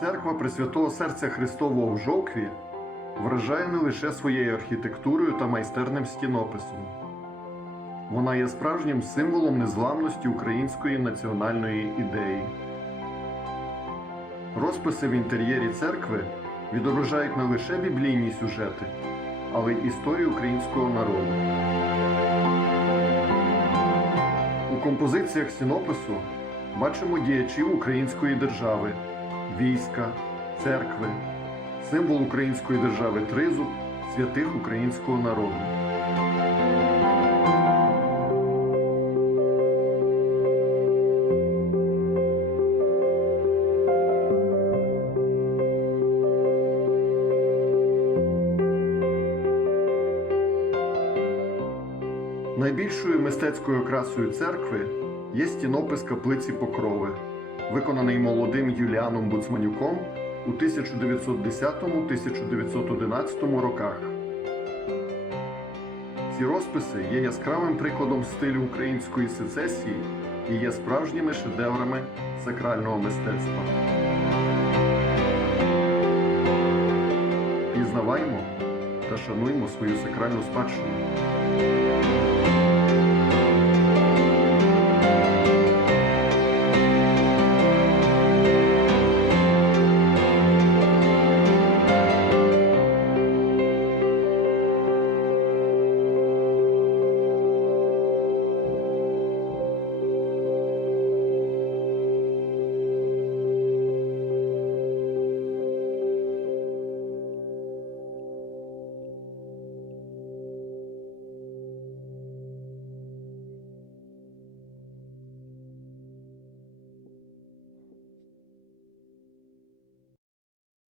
Церква Пресвятого Серця Христового в Жовкві вражає не лише своєю архітектурою та майстерним стінописом. Вона є справжнім символом незламності української національної ідеї. Розписи в інтер'єрі церкви відображають не лише біблійні сюжети, але й історію українського народу. У композиціях стінопису бачимо діячів української держави, війська, церкви, символ української держави тризуб, святих українського народу. Найбільшою мистецькою окрасою церкви є стінопис каплиці Покрови, виконаний молодим Юліаном Буцманюком у 1910-1911 роках. Ці розписи є яскравим прикладом стилю української сецесії і є справжніми шедеврами сакрального мистецтва. Пізнаваймо та шануймо свою сакральну спадщину.